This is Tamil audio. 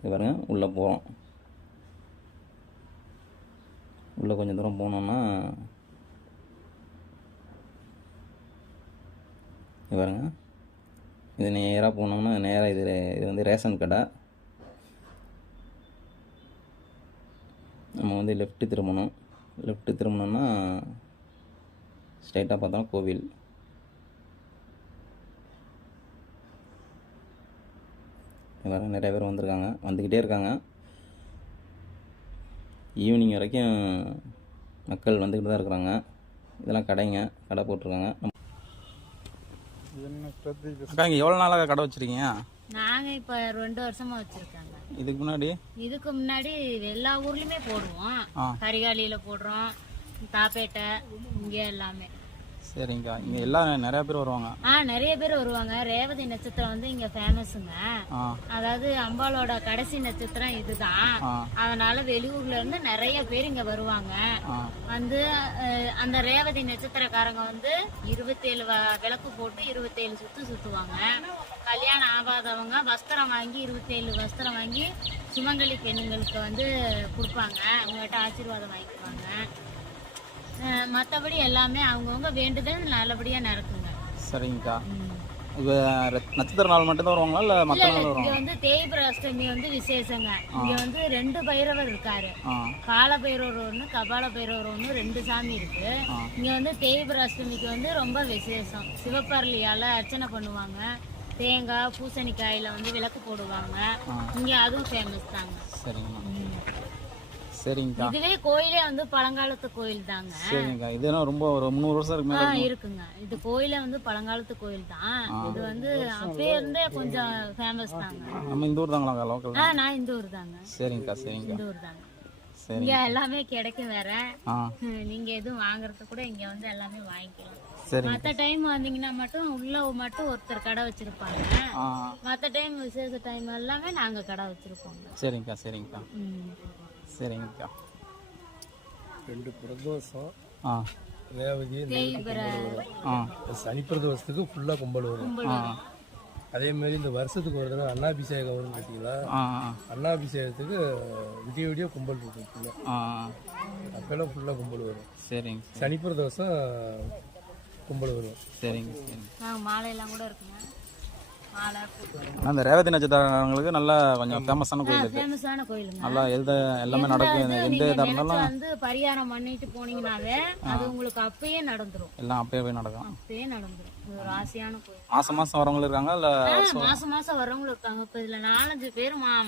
இது பாருங்கள் உள்ளே போகிறோம் உள்ளே கொஞ்சம் தூரம் போனோம்னா இது பாருங்க. இது நேராக போனோம்னா நேராக இது இது வந்து ரேஷன் கடை. நம்ம வந்து லெஃப்ட்டு திரும்பணும். லெஃப்ட்டு திரும்பினோம்னா ஸ்ட்ரைட்டாக பார்த்தோம்னா கோவில். பாருங்க நிறைய பேர் வந்திருக்காங்க. வந்துக்கிட்டே இருக்காங்க. ஈவினிங் வரைக்கும் மக்கள் வந்துக்கிட்டு தான் இருக்கிறாங்க. இதெல்லாம் கடைங்க. கடை போட்டிருக்காங்க. அக்கா இங்கே எவ்வளோ நாளாக கடை வச்சுருக்கீங்க? நாங்க இப்ப ரெண்டு வருஷமா வச்சிருக்காங்க. இதுக்கு முன்னாடி? இதுக்கு முன்னாடி எல்லா ஊர்லயுமே போடுவோம். கரிகாலியில போடுறோம். தாப்பேட்டை இங்க எல்லாமே. சரிங்கக்கா இங்கே எல்லாம் நிறையா பேர் வருவாங்க. ஆ நிறைய பேர் வருவாங்க. ரேவதி நட்சத்திரம் வந்து இங்க ஃபேமஸுங்க அதாவது அம்பாளோட கடைசி நட்சத்திரம் இதுதான். அதனால வெளியூர்ல இருந்து நிறைய பேர் இங்க வருவாங்க. வந்து அந்த ரேவதி நட்சத்திரக்காரங்க வந்து இருபத்தேழு விளக்கு போட்டு இருபத்தேழு சுத்து சுத்துவாங்க. கல்யாணம் ஆகாதவங்க வஸ்திரம் வாங்கி இருபத்தேழு வஸ்திரம் வாங்கி சுமங்கலி பெண்களுக்கு வந்து கொடுப்பாங்க. அவங்ககிட்ட ஆசீர்வாதம் வாங்கிக்குவாங்க. மத்தபடி எல்லாமே அவங்கவுங்க வேண்டுதல் நல்லபடியா நடக்குங்க. சரிங்கக்கா. இப்போ நட்சத்திர நாள் மட்டும்தான் வருவாங்களா? இல்லை மற்ற நாள் இங்க வருவாங்க வந்து தேய்பிர அஷ்டமி வந்து விசேஷங்க. இங்க வந்து ரெண்டு பைரவர் இருக்காரு. கால பைரவர் ஒன்று கபால பைரவர் ஒன்று ரெண்டு சாமி இருக்கு. இங்க வந்து தேய்பிர அஷ்டமிக்கு வந்து ரொம்ப விசேஷம். சிவப்பரளியால அர்ச்சனை பண்ணுவாங்க. தேங்காய் பூசணிக்காயில வந்து விளக்கு போடுவாங்க. இங்க அதுவும் ஃபேமஸ் தாங்க. சரிங்கம்மா. சரிங்கக்கா. இதுவே கோயிலே வந்து பழங்காலத்து கோயில் தாங்க. சரிங்கக்கா. இதெல்லாம் ரொம்ப ஒரு முந்நூறு வருஷம் இருக்கு மேலே இருக்குங்க. இது கோயிலே வந்து பழங்காலத்து கோயில் தான். இது வந்து அப்பயே இருந்தே கொஞ்சம் ஃபேமஸ் தாங்க. நம்ம இந்த ஊர் தாங்களாக்கா லோக்கல் ஆ நான் இந்த ஊர் தாங்க. சரிங்கக்கா சரிங்கக்கா. இந்த ஊர் தாங்க. இங்க எல்லாமே கிடைக்கும் வேற. நீங்க எதுவும் வாங்குறது கூட இங்க வந்து எல்லாமே வாங்கிக்கலாம். சரிங்க. மத்த டைம் வந்தீங்கன்னா மட்டும் உள்ள மட்டும் ஒருத்தர் கடை வச்சிருப்பாங்க. மத்த டைம் விசேஷ டைம் எல்லாமே நாங்க கடை வச்சிருப்போங்க. சரிங்கக்கா சரிங்கக்கா. சரிங்கக்கா ரெண்டு பிரதோஷம் ஆ. ரேவதி ஆ. சனி பிரதோஷத்துக்கு ஃபுல்லாக கும்பல் வரும். ஆ. அதே மாதிரி இந்த வருஷத்துக்கு ஒரு தடவை அண்ணாபிஷேகம் வரும் பார்த்தீங்களா ஆ அண்ணாபிஷேகத்துக்கு விடிய விடிய கும்பல் இருக்கும் ஃபுல்லாக அப்போல்லாம் ஃபுல்லாக கும்பல் வரும். சரிங்க சனி பிரதோஷம் கும்பல் வரும். சரிங்க சரிங்க. மாலையெல்லாம் கூட இருக்குங்க. இந்த ரேவதி நட்சத்திரங்களுக்கு நல்ல கொஞ்சம் ஃபேமஸான கோயில் இருக்கு ஃபேமஸான கோயிலுங்க நல்லா எந்த எல்லாமே நடக்கும் இது எந்த நினைச்சு இருந்தாலும் வந்து பரிகாரம் பண்ணிட்டு போனீங்கன்னாவே அது உங்களுக்கு அப்பயே நடந்துரும். எல்லாம் அப்பயே போய் நடக்கும். அப்பயே நடந்துரும். இது ஒரு ஆசையான கோயில். மாசம் மாசம் வரவங்க இருக்காங்க இல்லை மாசம் மாசம் வர்றவங்களும் இருக்காங்க. இப்ப இதுல நாலஞ்சு பேர் மா